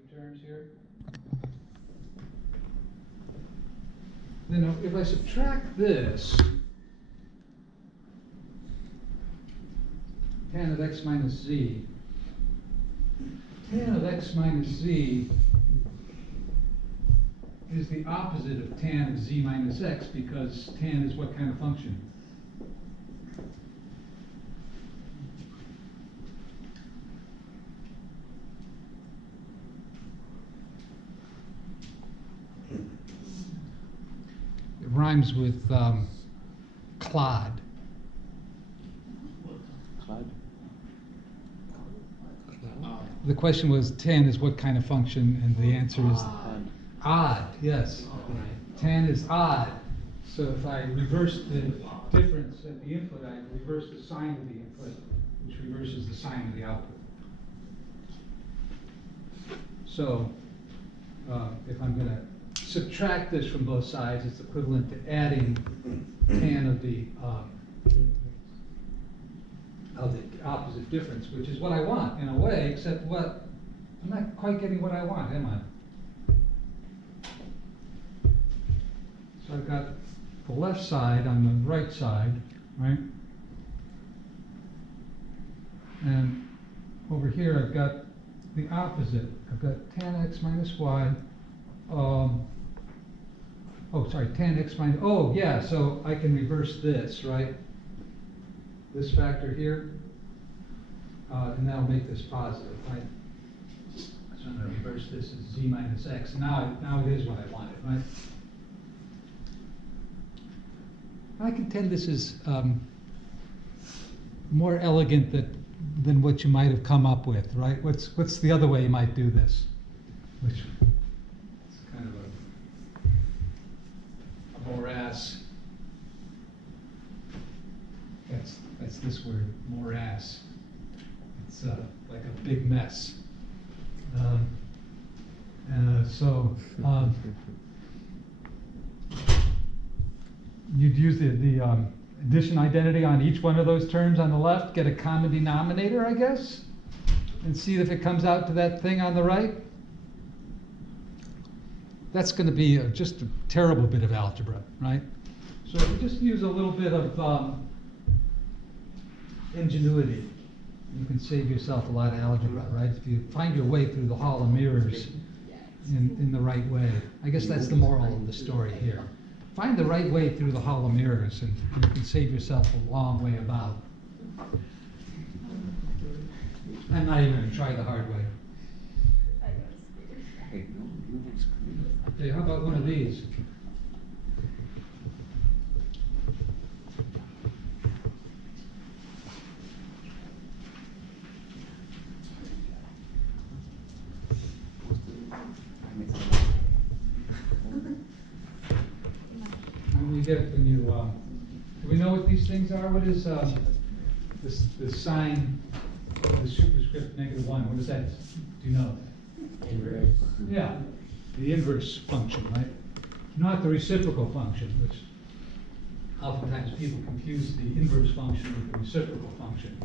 two terms here. Then if I subtract this, tan of x minus z, tan of x minus z is the opposite of tan of z minus x, because tan is what kind of function? It rhymes with clod. The question was, tan is what kind of function, and the answer is odd. Yes, tan is odd. So if I reverse the difference at the input, I reverse the sign of the input, which reverses the sign of the output. So if I'm going to subtract this from both sides, it's equivalent to adding tan of the opposite difference, which is what I want in a way, except what I'm not quite getting what I want, am I? So I've got the left side on the right side, right? And over here I've got the opposite. I've got tan x minus y. Tan x minus, yeah, so I can reverse this, right? This factor here, and that'll make this positive, right? So I'm going to reverse this as z minus x. Now it is what I wanted, right? I contend this is more elegant than what you might have come up with, right? What's the other way you might do this? Which is kind of a morass. That's this word, morass. It's like a big mess. You'd use the addition identity on each one of those terms on the left, get a common denominator, I guess, and see if it comes out to that thing on the right. That's going to be just a terrible bit of algebra, right? So if we just use a little bit of ingenuity, you can save yourself a lot of algebra, right? If you find your way through the hall of mirrors in the right way. I guess that's the moral of the story here. Find the right way through the hall of mirrors, and you can save yourself a long way about. I'm not even going to try the hard way. Okay, how about one of these? When you do we know what these things are? What is the sign of the superscript -1? What is that? Do you know? Inverse. Yeah, the inverse function, right? Not the reciprocal function, which oftentimes people confuse the inverse function with the reciprocal function.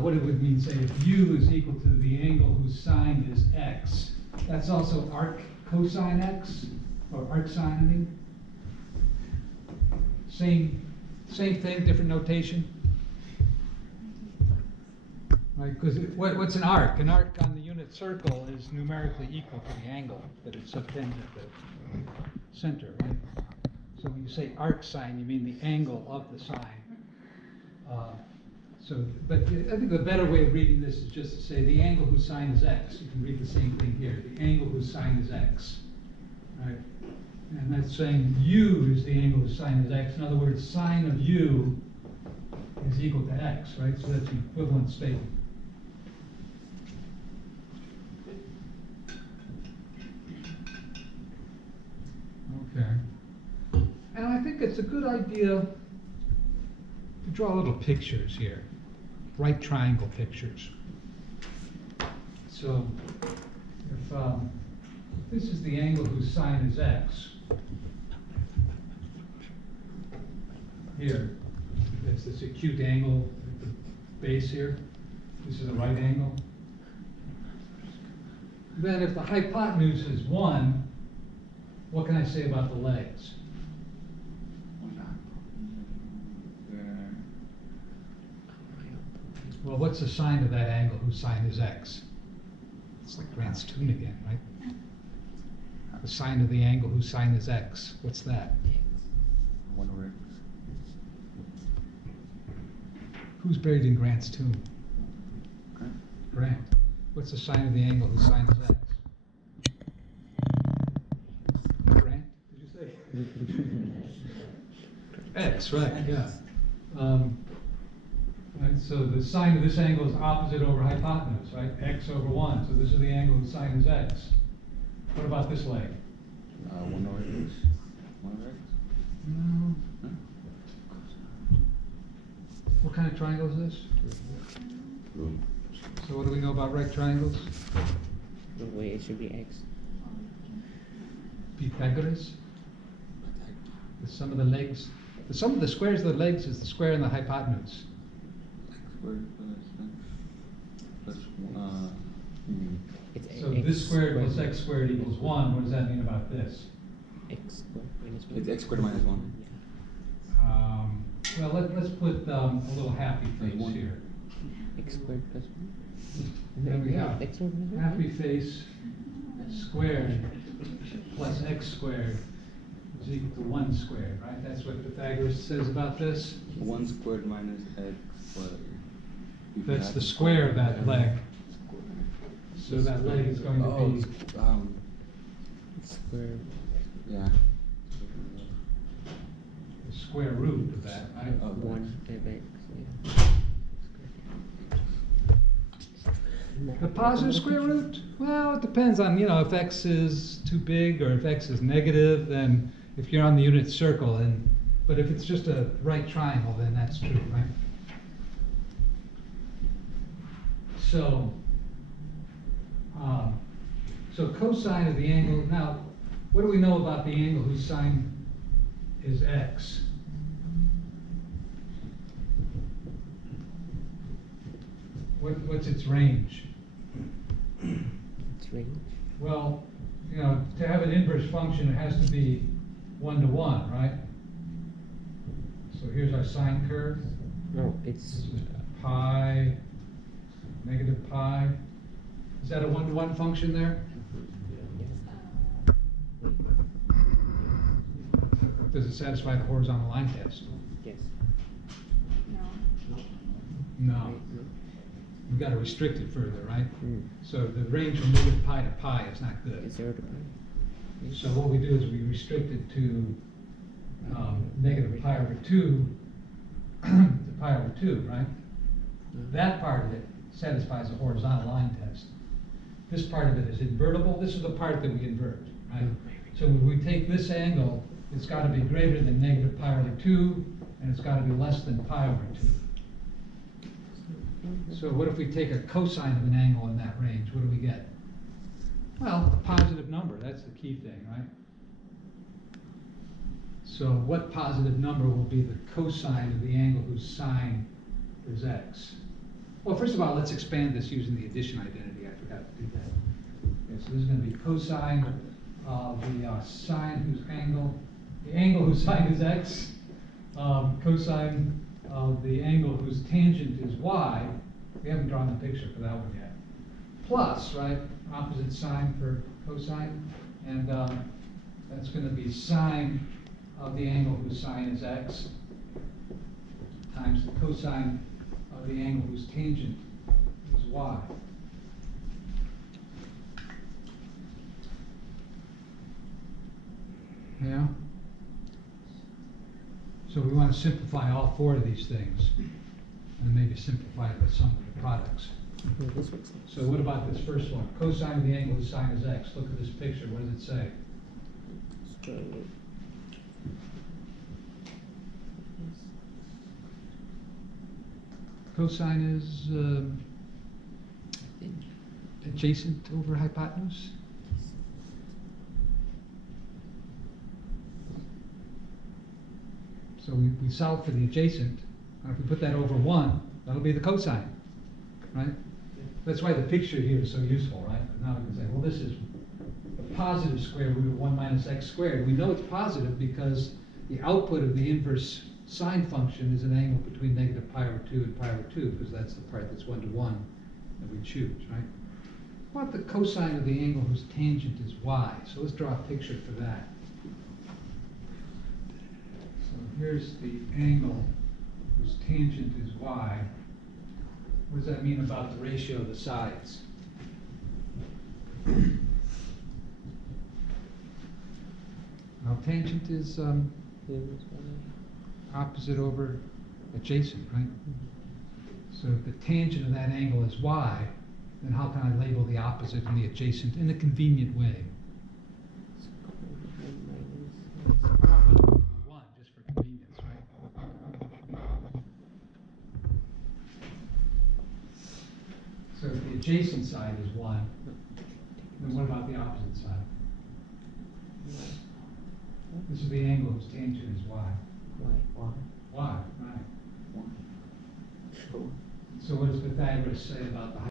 What it would mean, say, if u is equal to the angle whose sine is x, that's also arc cosine x, or arc sine, I mean. Same thing, different notation. Right, because what's an arc? An arc on the unit circle is numerically equal to the angle that it subtends at the center, right? So when you say arc sine, you mean the angle of the sine. But I think the better way of reading this is just to say the angle whose sine is x. You can read the same thing here. The angle whose sine is x, right? And that's saying u is the angle whose sine is x. In other words, sine of u is equal to x, right? So that's an equivalent statement. Okay. And I think it's a good idea to draw little pictures here, right triangle pictures. So if this is the angle whose sine is x, here, it's this acute angle at the base here. This is a right angle. Then if the hypotenuse is 1, what can I say about the legs? Well, what's the sine of that angle whose sine is x? It's like Grant's tune again, right? The sine of the angle whose sine is x. What's that? 1 over x. Who's buried in Grant's tomb? Grant. What's the sine of the angle whose sine is x? Grant, did you say? X, right, yeah. Right, so the sine of this angle is opposite over hypotenuse, right? X over 1. So this is the angle whose sine is x. What about this leg? 1 over x. 1 over x. No. What kind of triangle is this? So what do we know about right triangles? The way it should be x. Pythagoras? The sum of the legs. The sum of the squares of the legs is the square and the hypotenuse. X squared plus It's So x this squared plus x squared equals 1. What does that mean about this? X squared minus 1. It's x squared minus 1. Well, let's put a little happy face One. here. X squared plus 1. Then we have X squared minus 1. happy face squared plus x squared is equal to 1 squared, right? That's what Pythagoras says about this. 1 squared minus x squared. That's the square of that leg. So that leg is going to be Square. yeah. the square root of that, right? Oh, 1 of x. The positive square root? Well, it depends on, if x is too big or if x is negative, then if you're on the unit circle, but if it's just a right triangle, then that's true, right? So, cosine of the angle, now, what do we know about the angle whose sine is x? What's its range? It's range. Well, to have an inverse function, it has to be 1 to 1, right? So here's our sine curve. No, it's This is pi, negative pi. Is that a 1 to 1 function there? Does it satisfy the horizontal line test? yes. No. We've got to restrict it further, right? Mm. So the range from negative pi to pi is not good. It's 0 to pi. So what we do is we restrict it to negative pi over 2 to pi over 2, right? That part of it satisfies the horizontal line test. This part of it is invertible. This is the part that we invert, right? So when we take this angle, it's got to be greater than negative pi over 2, and it's got to be less than pi over 2. So what if we take a cosine of an angle in that range? What do we get? Well, a positive number. That's the key thing, right? So what positive number will be the cosine of the angle whose sine is x? Well, first of all, let's expand this using the addition identity. I forgot to do that. Okay, so this is going to be cosine of the sine whose angle, the angle whose sine is x, cosine of the angle whose tangent is y. We haven't drawn the picture for that one yet. Plus, right, opposite sign for cosine, and that's going to be sine of the angle whose sine is x times the cosine of the angle whose tangent is y. Yeah? So we want to simplify all 4 of these things, and maybe simplify it by some of the products. No, this makes sense. So what about this first one? Cosine of the angle whose sine is x. Look at this picture. What does it say? Square root. Cosine is adjacent over hypotenuse. So we solve for the adjacent. And if we put that over 1, That'll be the cosine, right? That's why the picture here is so useful, right? Now we can say, well, this is a positive square root of 1 minus x squared. We know it's positive because the output of the inverse sine function is an angle between negative pi over 2 and pi over 2, because that's the part that's 1 to 1 that we choose, right? What about the cosine of the angle whose tangent is y? So let's draw a picture for that. So here's the angle whose tangent is y. What does that mean about the ratio of the sides? Now tangent is Here is one. opposite over adjacent, right? So if the tangent of that angle is y, then how can I label the opposite and the adjacent in a convenient way? Square root of 1 I want one of them to be 1, just for convenience, right? So if the adjacent side is 1, then what about the opposite side? minus This is the angle whose tangent is y. y. Y, right. Sure. So what does Pythagoras say about the